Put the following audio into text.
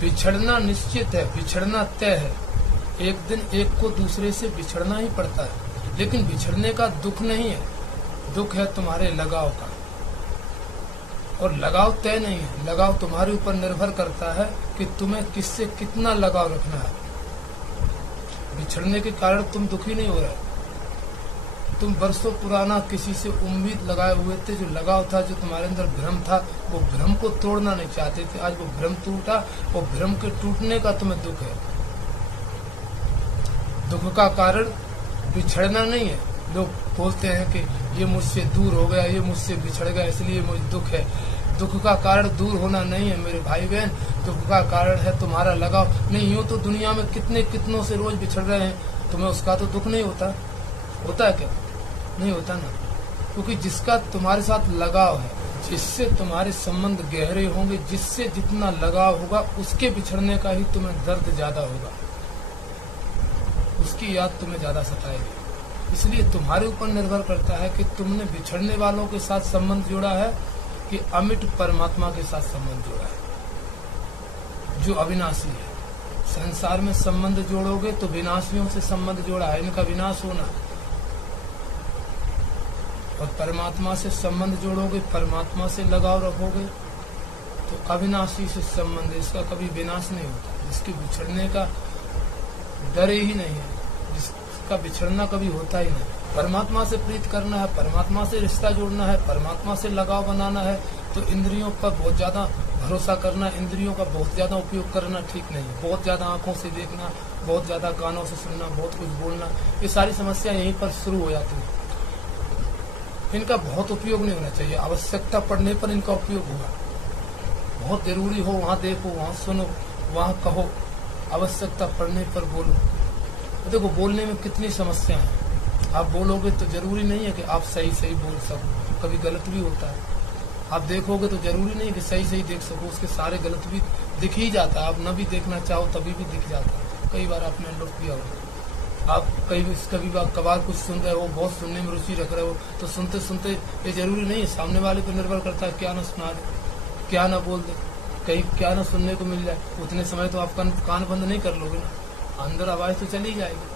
बिछड़ना निश्चित है, बिछड़ना तय है। एक दिन एक को दूसरे से बिछड़ना ही पड़ता है, लेकिन बिछड़ने का दुख नहीं है, दुख है तुम्हारे लगाव का। और लगाव तय नहीं है, लगाव तुम्हारे ऊपर निर्भर करता है कि तुम्हें किससे कितना लगाव रखना है। बिछड़ने के कारण तुम दुखी नहीं हो रहे, तुम बरसों पुराना किसी से उम्मीद लगाए हुए थे, जो लगाव था, जो तुम्हारे अंदर भ्रम था, वो भ्रम को तोड़ना नहीं चाहते थे। आज वो भ्रम टूटा, वो भ्रम के टूटने का तुम्हें दुख है। दुख का कारण बिछड़ना नहीं है। लोग बोलते हैं कि ये मुझसे दूर हो गया, ये मुझसे बिछड़ गया, इसलिए मुझे दुख है। दुख का कारण दूर होना नहीं है मेरे भाई बहन, दुख का कारण है तुम्हारा लगाव। नहीं यूं तो दुनिया में कितने कितनों से रोज बिछड़ रहे हैं, तुम्हें उसका तो दुख नहीं होता? होता है क्या? नहीं होता ना, क्योंकि जिसका तुम्हारे साथ लगाव है, जिससे तुम्हारे संबंध गहरे होंगे, जिससे जितना लगाव होगा, उसके बिछड़ने का ही तुम्हें दर्द ज्यादा होगा, उसकी याद तुम्हें ज्यादा सताएगी। इसलिए तुम्हारे ऊपर निर्भर करता है कि तुमने बिछड़ने वालों के साथ संबंध जोड़ा है कि अमिट परमात्मा के साथ संबंध जोड़ा है, जो अविनाशी है। संसार में संबंध जोड़ोगे तो विनाशियों से संबंध जोड़ा है, इनका विनाश होना। और परमात्मा से संबंध जोड़ोगे, परमात्मा से लगाव रखोगे, तो अविनाशी से संबंध, इसका कभी विनाश नहीं होता, जिसके बिछड़ने का डर ही नहीं है, जिसका बिछड़ना कभी होता ही नहीं। परमात्मा से प्रीत करना है, परमात्मा से रिश्ता जोड़ना है, परमात्मा से लगाव बनाना है, तो इंद्रियों पर बहुत ज्यादा भरोसा करना, इंद्रियों का बहुत ज्यादा उपयोग करना ठीक नहीं है। बहुत ज्यादा आंखों से देखना, बहुत ज्यादा कानों से सुनना, बहुत कुछ बोलना, ये सारी समस्या यहीं पर शुरू हो जाती है। इनका बहुत उपयोग नहीं होना चाहिए, आवश्यकता पड़ने पर इनका उपयोग होगा। बहुत जरूरी हो वहाँ देखो, वहाँ सुनो, वहाँ कहो, आवश्यकता पड़ने पर बोलो। देखो बोलने में कितनी समस्या है, आप बोलोगे तो जरूरी नहीं है कि आप सही सही बोल सको, कभी गलत भी होता है। आप देखोगे तो जरूरी नहीं कि सही सही देख सको, उसके सारे गलत भी दिख ही जाता है। आप न भी देखना चाहो तभी भी दिख जाता है। कई बार आपने अनुभव किया होगा, आप कभी कभार कुछ सुन रहे हो, बहुत सुनने में रुचि रख रहे हो, तो सुनते सुनते ये जरूरी नहीं है, सामने वाले पर निर्भर करता है क्या ना सुना दे, क्या ना बोल दे, कहीं क्या ना सुनने को मिल जाए। उतने समय तो आप कान बंद नहीं कर लोगे ना, अंदर आवाज तो चली जाएगी।